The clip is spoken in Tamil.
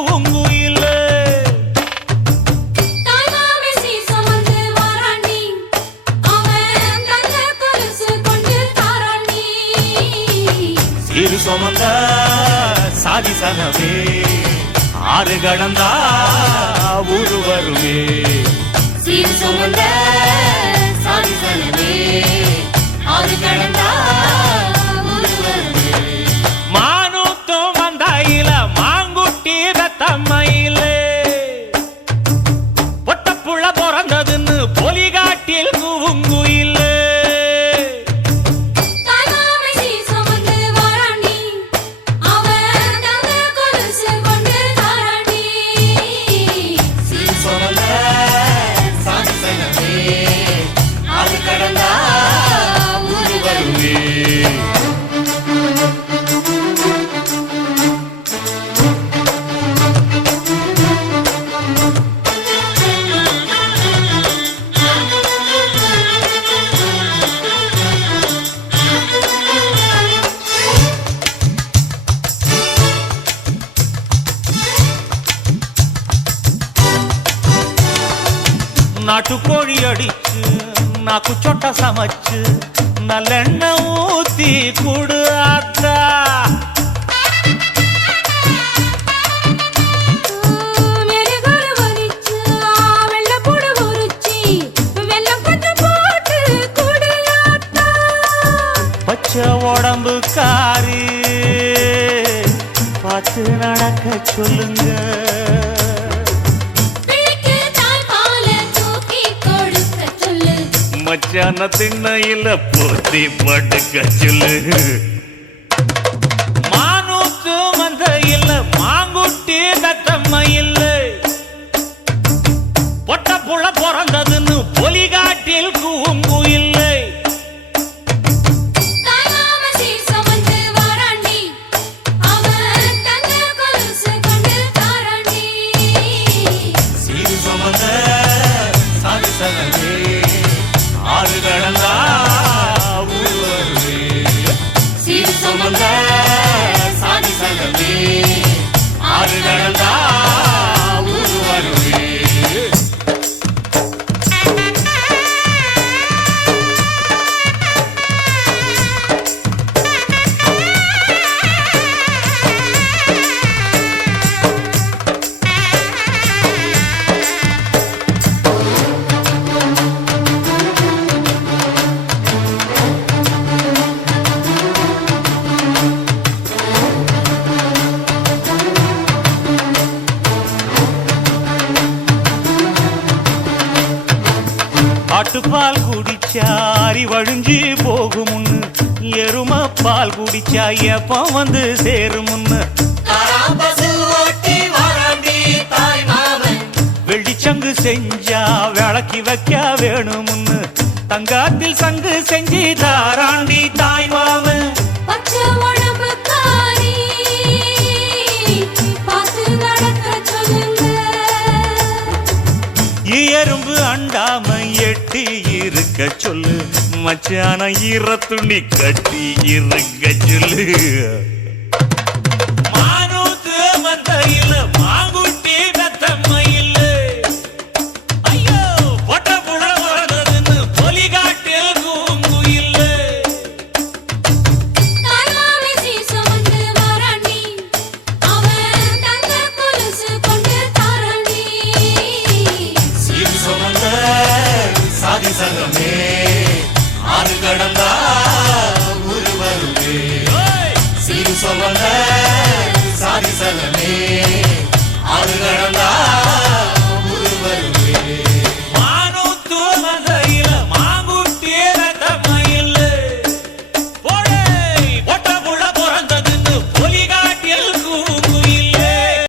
கூங்குயில சீரு சுமந்த சாதி சனமே ஆறு கடந்தா ஊரு வருமே சீரு சுமந்த சாதி சனமே ஆறு கடந்தா ஊரு வருமே மானூத்தும் வந்தாயில மாங்குட்டி ரத்தம்மையில பொட்டப்புள்ள பிறந்ததுன்னு பொலிகாட்டில் கூங்குயில நாட்டுக்கோழி அடிச்சு நாக்கு சொட்ட சமைச்சு நல்லெண்ணெய் ஊத்தி குடு ஆத்தா பச்சை உடம்பு காரி பார்த்து நடக்க சொல்லுங்க மச்சான திண்ணையில போத்தி படுக்க சொல்லு மானூத்து மந்த இல்ல மாங்குட்டி தத்தம்மா இல்ல பொட்ட புள்ள பிறந்ததுன்னு பொலிகாட்டில் கூங்கு இல்லை சீரு சுமந்த சாதி சனமே ஆறு கடந்தா ஊரு வருவே சீரு சுமந்த சாதி சனமே ஆறு கடந்தா ஊரு வருவே ஆட்டுப்பால் குடிச்சா அறிவழிஞ்சி போகுமுன்னு எரும பால் குடிச்சா எப்ப வந்து சேருமுன்னு வெள்ளிச்சங்கு செஞ்சா விளக்கி வைக்க வேணுமுன்னு தங்காத்தில் சங்கு செஞ்சு தாராண்டி தாய் மாமன் எறும்பு அண்டாம எட்டி இருக்க சொல்லு மச்சான ஈர துணி கட்டி இருக்க சொல்லு மானூத்து மந்த இல்ல மாங்குட்டி தத்தம்மா இல்ல ஐயோ பொட்ட புள்ள வரதுன்னு பொலிகாட்டில் கூங்கு இல்ல சாதி சனமே ஆறு கடந்தா ஊரு வருவே சீரு சுமந்த சாதி சனமே